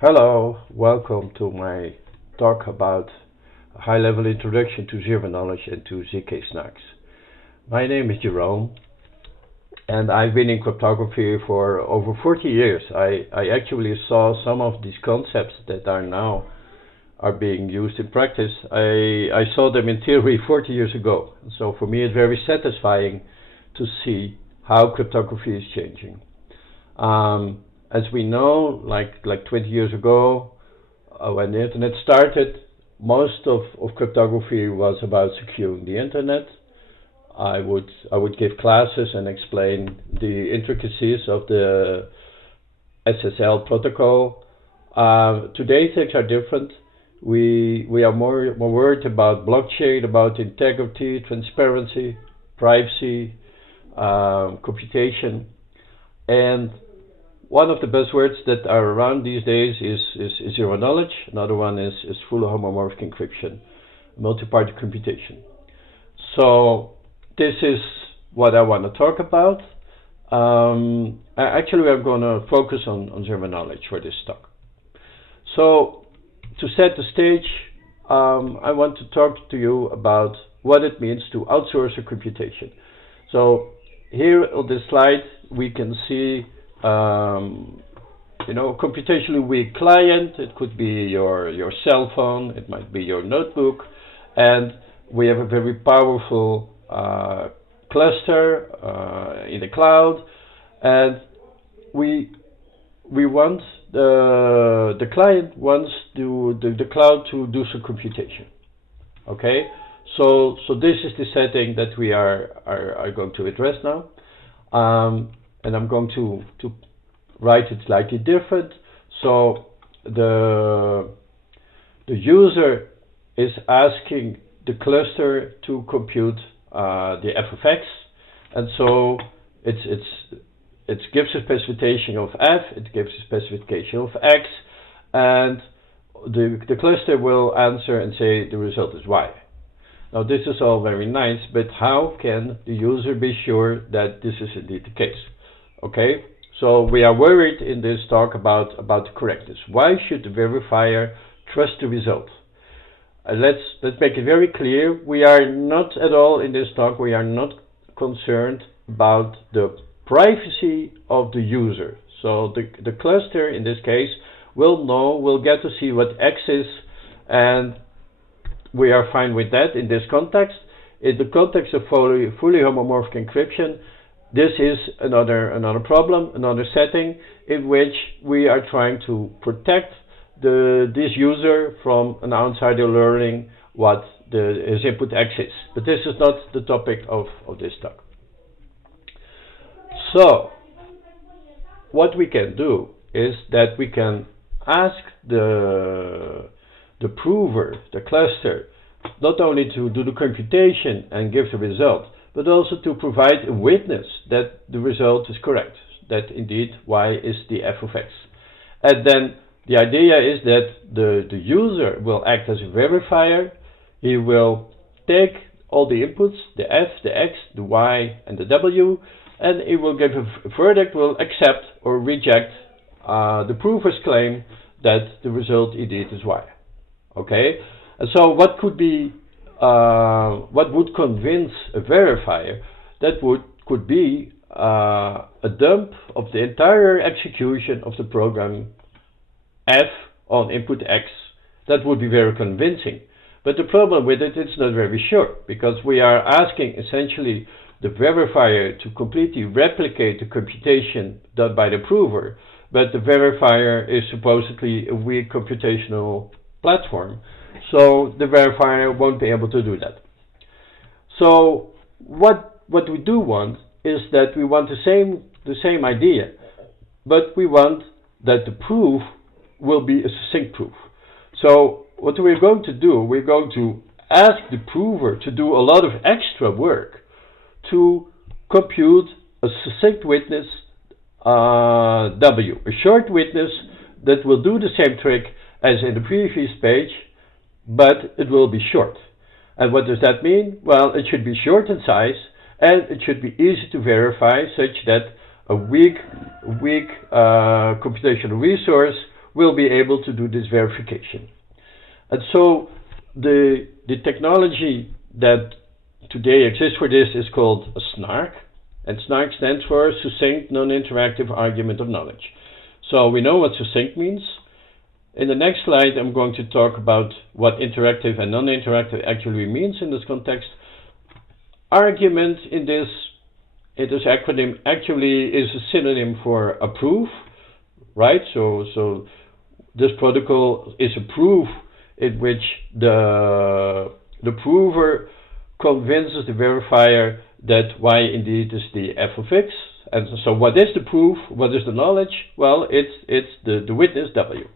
Hello, welcome to my talk about a high-level introduction to zero knowledge and to ZK-SNARKs. My name is Jeroen, and I've been in cryptography for over 40 years. I actually saw some of these concepts that are being used in practice. I saw them in theory 40 years ago. So for me, it's very satisfying to see how cryptography is changing. As we know, like 20 years ago, when the internet started, most of cryptography was about securing the internet. I would give classes and explain the intricacies of the SSL protocol. Today things are different. We are more worried about blockchain, about integrity, transparency, privacy, computation, and one of the buzzwords that are around these days is zero knowledge. Another one is full homomorphic encryption, multi-party computation. So this is what I want to talk about. Actually, I'm going to focus on zero knowledge for this talk. So to set the stage, I want to talk to you about what it means to outsource a computation. So here on this slide, we can see computationally weak client. It could be your cell phone, it might be your notebook, and we have a very powerful cluster in the cloud, and we want the client wants the cloud to do some computation. Okay, so this is the setting that we are going to address now. And I'm going to write it slightly different. So the user is asking the cluster to compute the f of x, and so it gives a specification of f, it gives a specification of x, and the cluster will answer and say the result is y. Now this is all very nice, but how can the user be sure that this is indeed the case? Okay, so we are worried in this talk about the correctness. Why should the verifier trust the result? Let's make it very clear. We are not at all in this talk. We are not concerned about the privacy of the user. So the cluster in this case will get to see what X is, and we are fine with that in this context. In the context of fully homomorphic encryption, this is another problem, another setting in which we are trying to protect this user from an outsider learning what his input X is. But this is not the topic of this talk. So what we can do is that we can ask the prover, the cluster, not only to do the computation and give the result, but also to provide a witness that the result is correct, that indeed y is the f of x. And then the idea is that the user will act as a verifier. He will take all the inputs, the f, the x, the y, and the w, and he will give a verdict, will accept or reject the prover's claim that the result indeed is y. Okay, and so what would convince a verifier? That could be a dump of the entire execution of the program f on input x. That would be very convincing. But the problem with it's not very sure, because we are asking essentially the verifier to completely replicate the computation done by the prover, but the verifier is supposedly a weak computational platform, so the verifier won't be able to do that. So what we do want is that we want the same idea, but we want that the proof will be a succinct proof. So what we're going to do, we're going to ask the prover to do a lot of extra work to compute a succinct witness W, a short witness that will do the same trick as in the previous page, but it will be short. And what does that mean? Well, it should be short in size, and it should be easy to verify, such that a weak computational resource will be able to do this verification. And so the technology that today exists for this is called a SNARK, and SNARK stands for Succinct Non-Interactive Argument of Knowledge. So we know what succinct means. In the next slide, I'm going to talk about what interactive and non-interactive actually means in this context. Argument in this acronym actually is a synonym for a proof, right? So this protocol is a proof in which the prover convinces the verifier that y indeed is the f of x. And so what is the proof? What is the knowledge? Well, it's the witness w.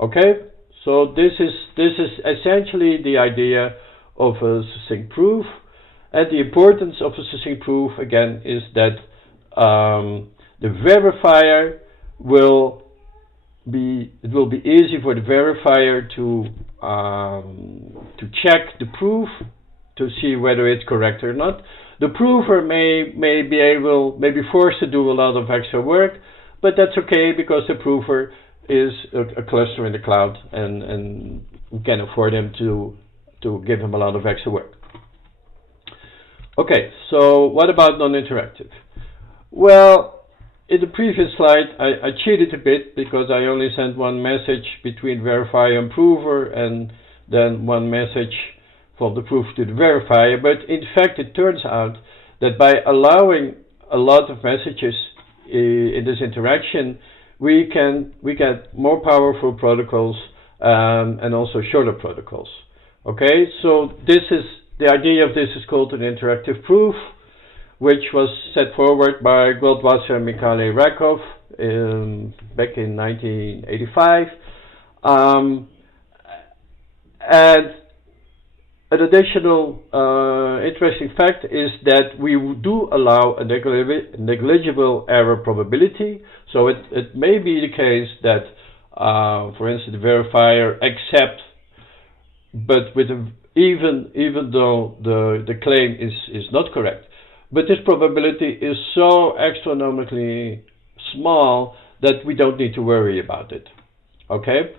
Okay? So this is essentially the idea of a succinct proof. And the importance of a succinct proof, again, is that the verifier it will be easy for the verifier to check the proof to see whether it's correct or not. The prover may be forced to do a lot of extra work, but that's okay because the prover is a cluster in the cloud, and we can afford him to give him a lot of extra work. Okay, so what about non-interactive? Well, in the previous slide, I cheated a bit because I only sent one message between verifier and prover, and then one message from the proof to the verifier. But in fact, it turns out that by allowing a lot of messages in this interaction, we get more powerful protocols and also shorter protocols. Okay, so the idea of this is called an interactive proof, which was set forward by Goldwasser and Mikhail Rakov back in 1985. And an additional interesting fact is that we do allow a negligible error probability. So it may be the case that, for instance, the verifier accepts, but with even though the claim is not correct. But this probability is so astronomically small that we don't need to worry about it. Okay?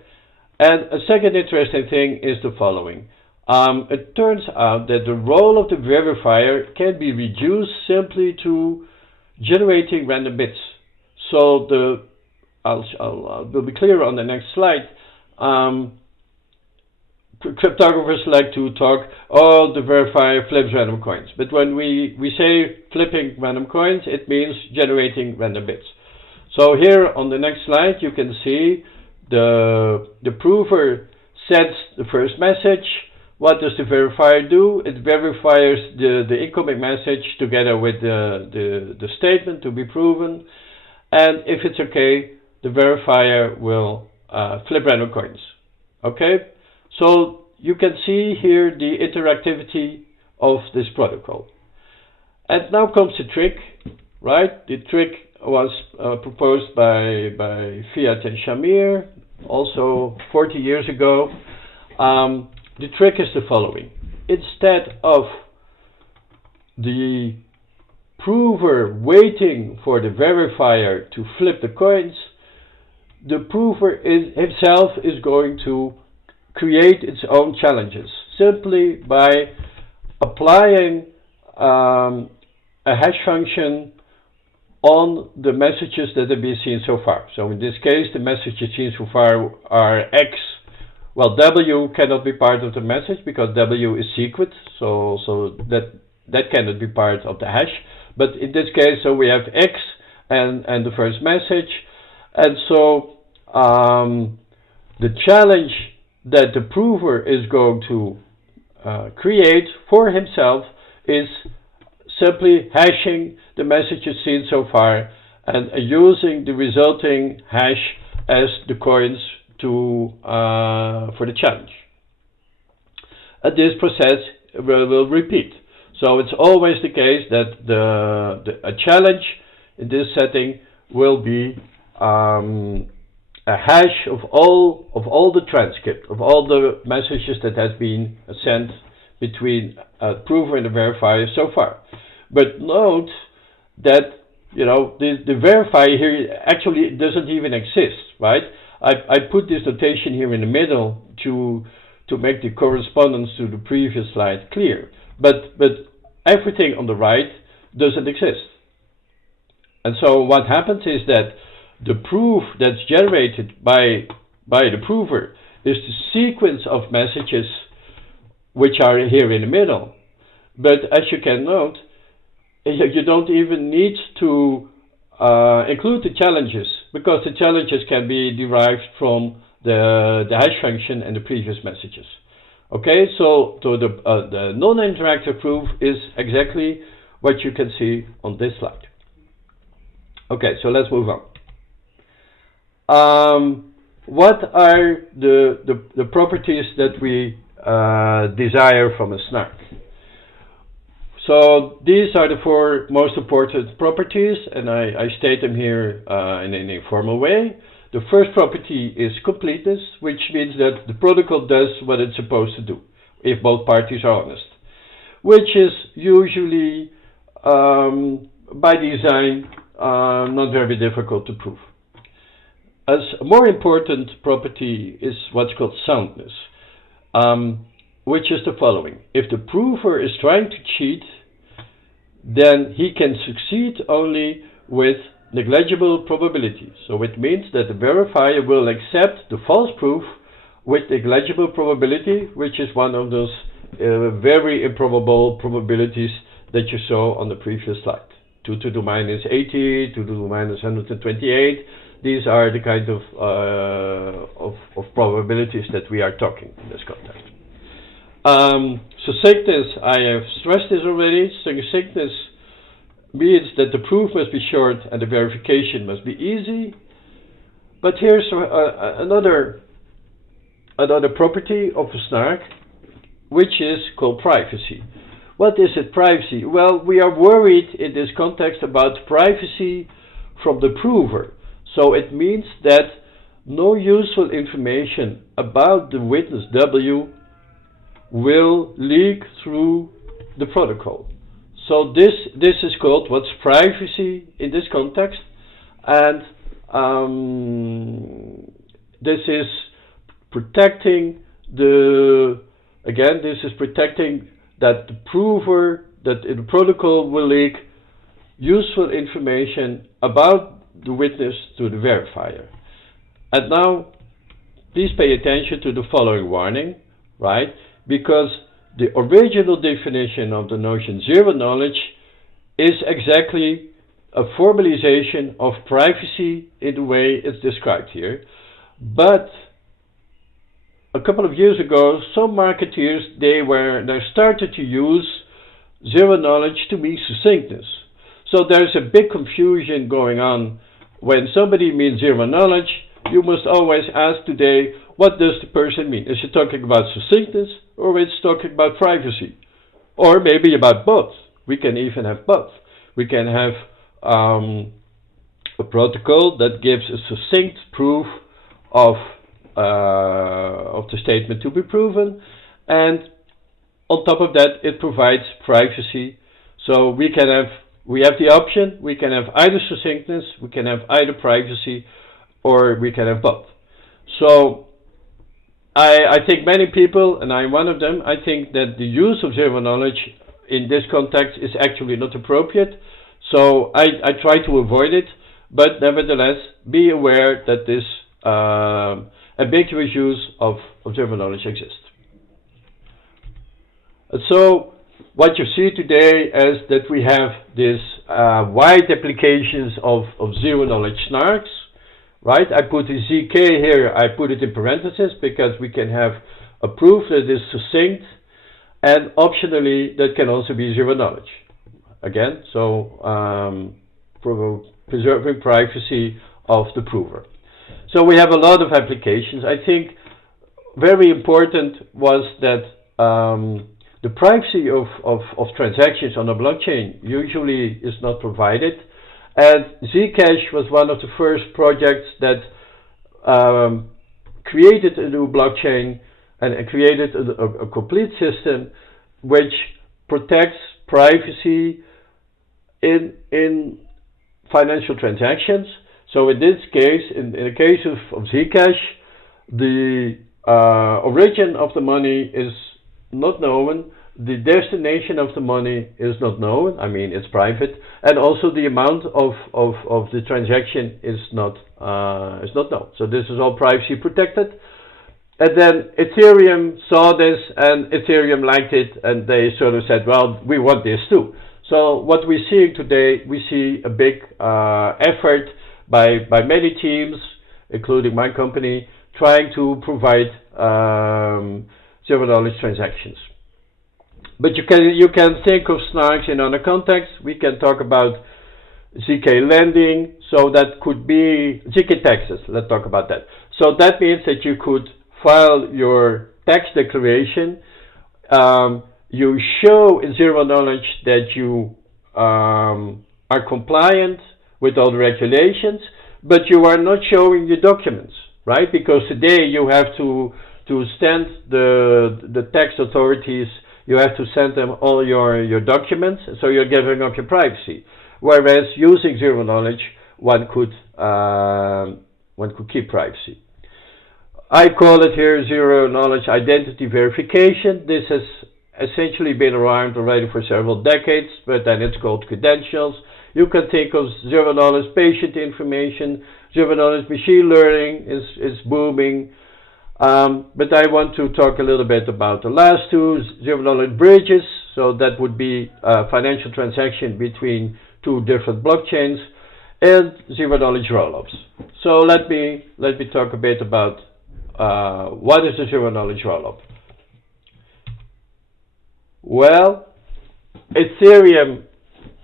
And a second interesting thing is the following. It turns out that the role of the verifier can be reduced simply to generating random bits. So will be clear on the next slide. Cryptographers like to talk, the verifier flips random coins. But when we say flipping random coins, it means generating random bits. So here on the next slide, you can see the prover sends the first message. What does the verifier do? It verifies the incoming message together with the statement to be proven. And if it's okay, the verifier will flip random coins. Okay? So you can see here the interactivity of this protocol. And now comes the trick, right? The trick was proposed by Fiat and Shamir, also 40 years ago. The trick is the following. Instead of the prover waiting for the verifier to flip the coins, the prover himself is going to create its own challenges simply by applying a hash function on the messages that have been seen so far. So in this case, the messages seen so far are X. Well, W cannot be part of the message because W is secret, so that cannot be part of the hash. But in this case, so we have X and the first message, and so the challenge that the prover is going to create for himself is simply hashing the messages seen so far and using the resulting hash as the coins for the challenge. And this process will repeat. So it's always the case that a challenge in this setting will be a hash of all the transcript of all the messages that has been sent between a prover and a verifier so far. But note that you know, the verifier here actually doesn't even exist, right? I put this notation here in the middle to make the correspondence to the previous slide clear. But everything on the right doesn't exist. And so what happens is that the proof that's generated by the prover is the sequence of messages which are here in the middle. But as you can note, you don't even need to include the challenges, because the challenges can be derived from the hash function and the previous messages. Okay, so the non-interactive proof is exactly what you can see on this slide. Okay, so let's move on. What are the properties that we desire from a SNARK? So these are the four most important properties, and I state them here in an informal way. The first property is completeness, which means that the protocol does what it's supposed to do, if both parties are honest, which is usually, by design, not very difficult to prove. As a more important property is what's called soundness, which is the following. If the prover is trying to cheat, then he can succeed only with negligible probability. So it means that the verifier will accept the false proof with negligible probability, which is one of those very improbable probabilities that you saw on the previous slide. 2 to the minus 80, 2 to the minus 128. These are the kind of probabilities that we are talking in this context. Succinctness, I have stressed this already. Succinctness means that the proof must be short and the verification must be easy. But here's another property of a SNARK, which is called privacy. What is it, privacy? Well, we are worried in this context about privacy from the prover. So it means that no useful information about the witness W will leak through the protocol. So this is called what's privacy in this context, and this is protecting protecting that the prover, that the protocol will leak useful information about the witness to the verifier. And now, please pay attention to the following warning, right? Because the original definition of the notion zero knowledge is exactly a formalization of privacy in the way it's described here. But a couple of years ago, some marketeers, they started to use zero knowledge to mean succinctness. So there's a big confusion going on. When somebody means zero knowledge, you must always ask today, what does the person mean? Is he talking about succinctness, or is he talking about privacy? Or maybe about both. We can even have both. We can have a protocol that gives a succinct proof of the statement to be proven, and on top of that, it provides privacy. So we have the option. We can have either succinctness, we can have either privacy, or we can have both. So I think many people, and I'm one of them, I think that the use of zero knowledge in this context is actually not appropriate. So I try to avoid it, but nevertheless, be aware that this ambiguous use of zero knowledge exists. And so what you see today is that we have this wide applications of zero knowledge SNARKs, right? I put the ZK here, I put it in parentheses because we can have a proof that is succinct, and optionally that can also be zero knowledge. Again, so preserving privacy of the prover. So we have a lot of applications. I think very important was that the privacy of transactions on a blockchain usually is not provided. And Zcash was one of the first projects that created a new blockchain and created a complete system which protects privacy in financial transactions. So in this case, in the case of Zcash, the origin of the money is not known, the destination of the money is not known, I mean it's private, and also the amount of the transaction is not known. So this is all privacy protected. And then Ethereum saw this, and Ethereum liked it, and they sort of said, well, we want this too. So what we're seeing today, we see a big effort by many teams, including my company, trying to provide zero-knowledge transactions. But you can think of SNARKs in other contexts. We can talk about ZK lending, so that could be ZK taxes. Let's talk about that. So that means that you could file your tax declaration. You show in zero knowledge that you are compliant with all the regulations, but you are not showing your documents, right? Because today you have to send the tax authorities, you have to send them all your documents, so you're giving up your privacy. Whereas using zero knowledge, one could keep privacy. I call it here zero knowledge identity verification. This has essentially been around already for several decades, but then it's called credentials. You can think of zero knowledge patient information. Zero knowledge machine learning is booming. But I want to talk a little bit about the last two, zero knowledge bridges. So that would be a financial transaction between two different blockchains, and zero knowledge rollups. So let me talk a bit about what is a zero knowledge rollup. Well, Ethereum,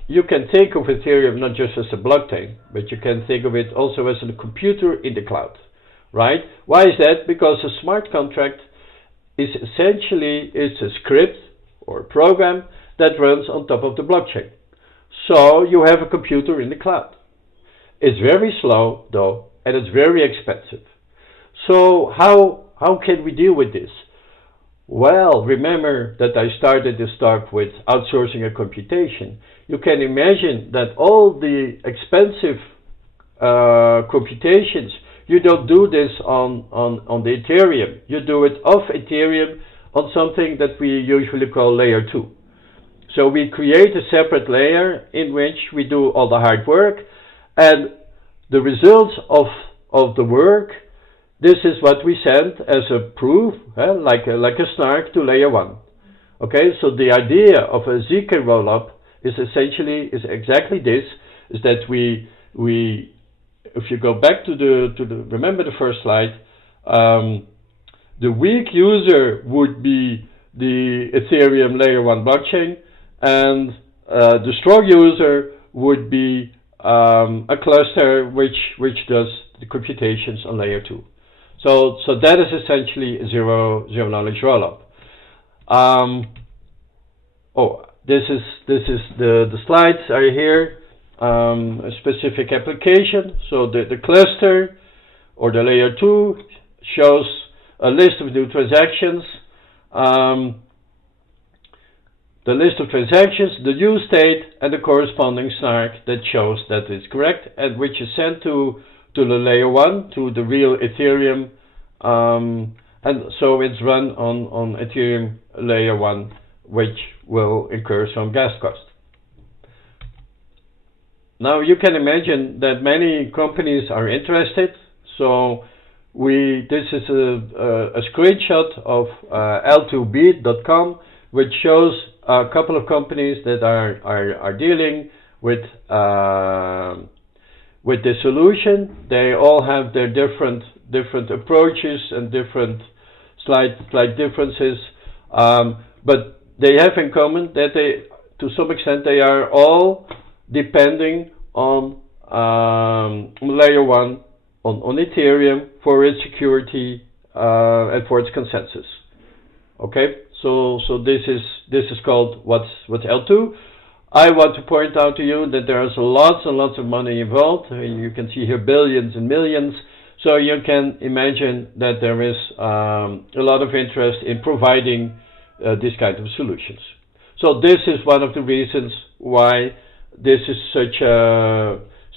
you can think of Ethereum not just as a blockchain, but you can think of it also as a computer in the cloud, right? Why is that? Because a smart contract is essentially a script or a program that runs on top of the blockchain. So you have a computer in the cloud. It's very slow though, and it's very expensive. So how can we deal with this? Well, remember that I started this talk with outsourcing and computation. You can imagine that all the expensive computations, you don't do this on the Ethereum. You do it off Ethereum on something that we usually call layer 2. So we create a separate layer in which we do all the hard work, and the results of the work, this is what we send as a proof, like a SNARK to layer 1. Okay, so the idea of a ZK rollup is exactly this, is that we if you go back to the remember the first slide, the weak user would be the Ethereum layer 1 blockchain, and the strong user would be a cluster which does the computations on layer 2. So that is essentially a zero knowledge rollup. This is the slides are here. A specific application. So the cluster or the layer 2 shows a list of new transactions. The list of transactions, the use state, and the corresponding SNARK that shows that it's correct, and which is sent to the layer 1, to the real Ethereum, and so it's run on Ethereum layer 1, which will incur some gas cost. Now you can imagine that many companies are interested, so this is a screenshot of l2beat.com, which shows a couple of companies that are dealing with the solution. They all have their different approaches and different slight differences, but they have in common that to some extent they are all depending on layer 1 on Ethereum for its security and for its consensus. Okay, so this is called what's L2. I want to point out to you that there's lots and lots of money involved. You can see here billions and millions. So you can imagine that there is a lot of interest in providing this kind of solutions. So this is one of the reasons why this is such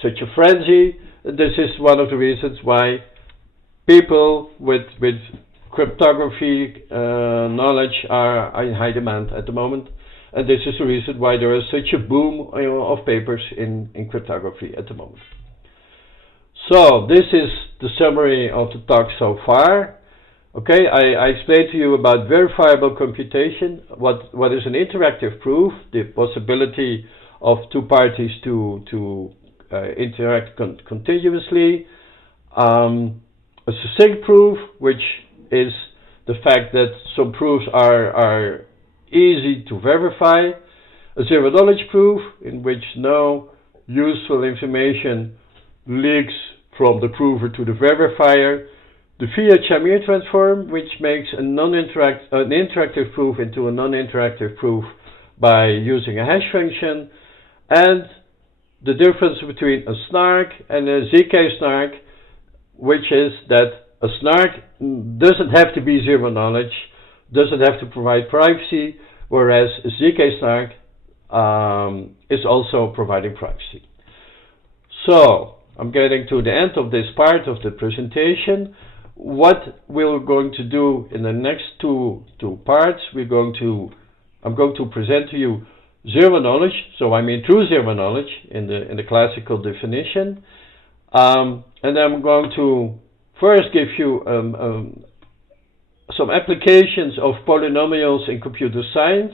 such a frenzy. This is one of the reasons why people with cryptography knowledge are in high demand at the moment. And this is the reason why there is such a boom of papers in cryptography at the moment. So this is the summary of the talk so far. Okay, I explained to you about verifiable computation, what is an interactive proof, the possibility of two parties to interact continuously. A succinct proof, which is the fact that some proofs are easy to verify. A zero knowledge proof, in which no useful information leaks from the prover to the verifier. The Fiat-Shamir transform, which makes an interactive proof into a non-interactive proof by using a hash function. And the difference between a SNARK and a ZK-SNARK, which is that a SNARK doesn't have to be zero knowledge, doesn't have to provide privacy, whereas a ZK-SNARK is also providing privacy. So, I'm getting to the end of this part of the presentation. What we're going to do in the next two parts, I'm going to present to you zero knowledge, so I mean true zero knowledge in the classical definition. And then I'm going to first give you some applications of polynomials in computer science,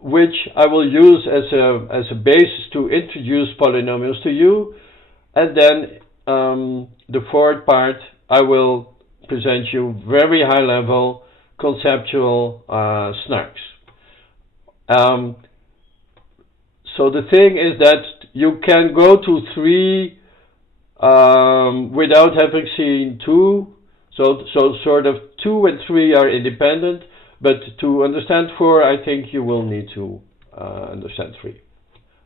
which I will use as a basis to introduce polynomials to you. And then the fourth part, I will present you very high level conceptual SNARKs. So the thing is that you can go to 3 without having seen 2. So sort of 2 and 3 are independent, but to understand 4, I think you will need to understand 3.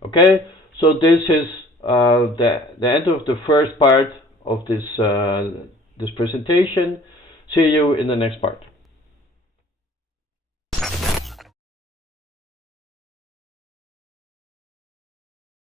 Okay, so this is the end of the first part of this presentation. See you in the next part.